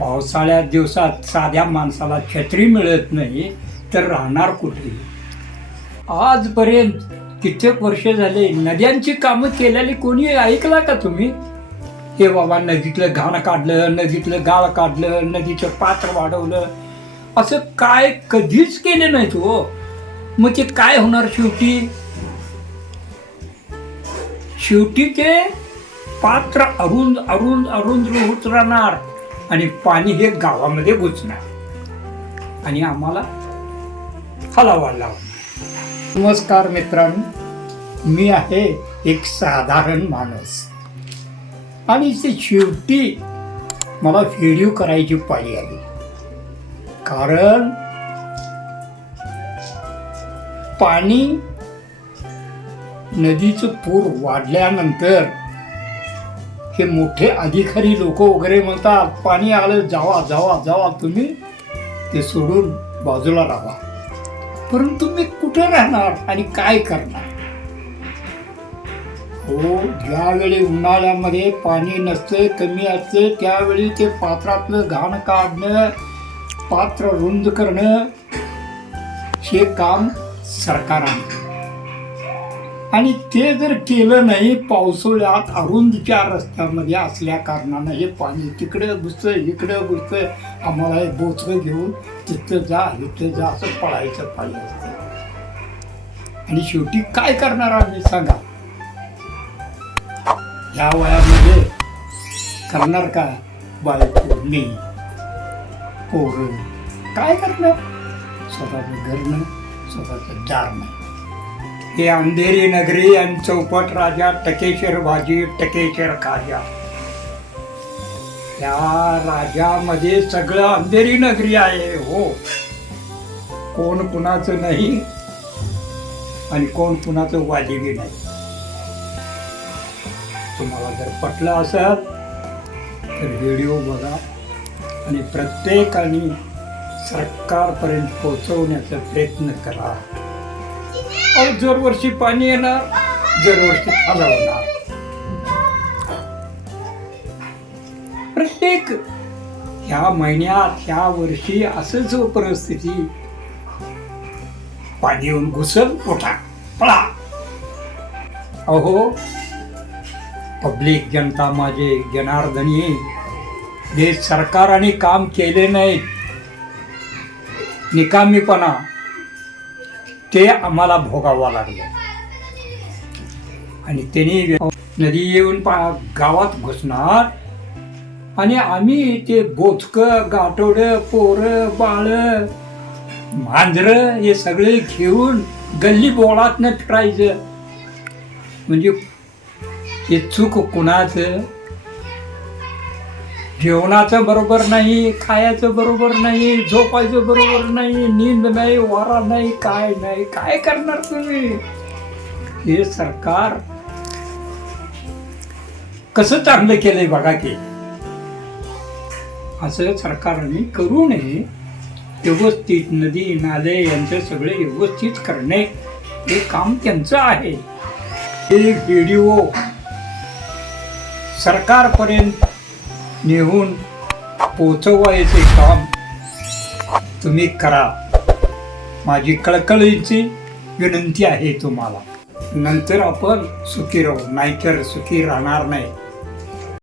पावसाळ्यात दिवसात साध्या माणसाला छत्री मिळत नाही तर राहणार कुठे? आजपर्यंत कित्येक वर्ष झाले नद्यांची कामं केलेली कोणी ऐकला का तुम्ही? हे बाबा नदीतलं घाण काढलं नदीतलं गाळ काढलं नदीचं पात्र वाढवलं. असं काय कधीच केले नाहीत हो? मग ते काय होणार शेवटी? शेवटी ते पात्र अरुंद अरुंद अरुंद होत राहणार. आणि पाणी हे गावामध्ये घुसणार आणि आम्हाला हलावा लावणार. नमस्कार मित्रांनो मी आहे एक साधारण माणूस. आणि ते शेवटी मला व्हिडिओ करायची पाळी आली. कारण पाणी नदीचं पूर वाढल्यानंतर हे मोठे अधिकारी लोक वगैरे म्हणतात पाणी आलं जावा जावा जावा तुम्ही ते सोडून बाजूला राहा. परंतु मी कुठे राहणार आणि काय करणार? हो ज्यावेळी उन्हाळ्यामध्ये पाणी नसते कमी असते त्यावेळी ते पात्रातलं घाण काढणं पात्र रुंद करणं हे काम सरकाराने आणि ते जर केलं नाही पावसाळ्यात अरुंदच्या रस्त्यामध्ये असल्या कारणानं हे पाणी तिकडं घुसतं इकडं घुसतं. आम्हाला हे बोचकं घेऊन तिथं जा इथं जा असं पळायचं पाणी असतं. आणि शेवटी काय करणार आम्ही सांगा? ह्या वयामध्ये करणार का बायको मी? पोरं काय करणार? स्वतःचं घर नाही स्वतःचं दार नाही. हे अंधेरी नगरी आणि चौपट राजा टकेश्वर भाजी टकेश्वर खाजा. या राजामध्ये सगळं अंधेरी नगरी आहे हो. कोण कुणाचं नाही आणि कोण कुणाचं वाजिबी नाही. तुम्हाला जर पटलं असत तर व्हिडिओ बघा आणि प्रत्येकाने सरकारपर्यंत पोहोचवण्याचा प्रयत्न करा. अहो दरवर्षी पाणी येणार दरवर्षी हलवणार प्रत्येक ह्या महिन्यात ह्या वर्षी असंच परिस्थिती पाणी येऊन घुसल पोटा पळा. अहो पब्लिक जनता माझे जनार्दनी हे सरकाराने काम केले नाहीत. निकामीपणा. ते आम्हाला भोगावं लागलं. आणि त्यांनी नदी येऊन पा गावात घुसणार. आणि आम्ही ते बोचक गाठोड पोर बाळ मांजर हे सगळे घेऊन गल्ली बोळातनं फिरायचं. म्हणजे हे चूक कुणाचं? जेवणाचं बरोबर नाही खायचं बरोबर नाही झोपायचं बरोबर नाही नींद नाही वारा नाही काय नाही काय करणार तुम्ही? हे सरकार कसं चांगलं केलंय बघा की? असं सरकारने करू नये. व्यवस्थित नदी नाले यांचं सगळे व्यवस्थित करणे हे काम त्यांचं आहे. हे व्हिडिओ सरकारपर्यंत नेऊन पोचवायचे काम तुम्ही करा. माझी कळकळीची विनंती आहे तुम्हाला. नंतर आपण सुखी राहू नाहीतर सुखी राहणार नाही.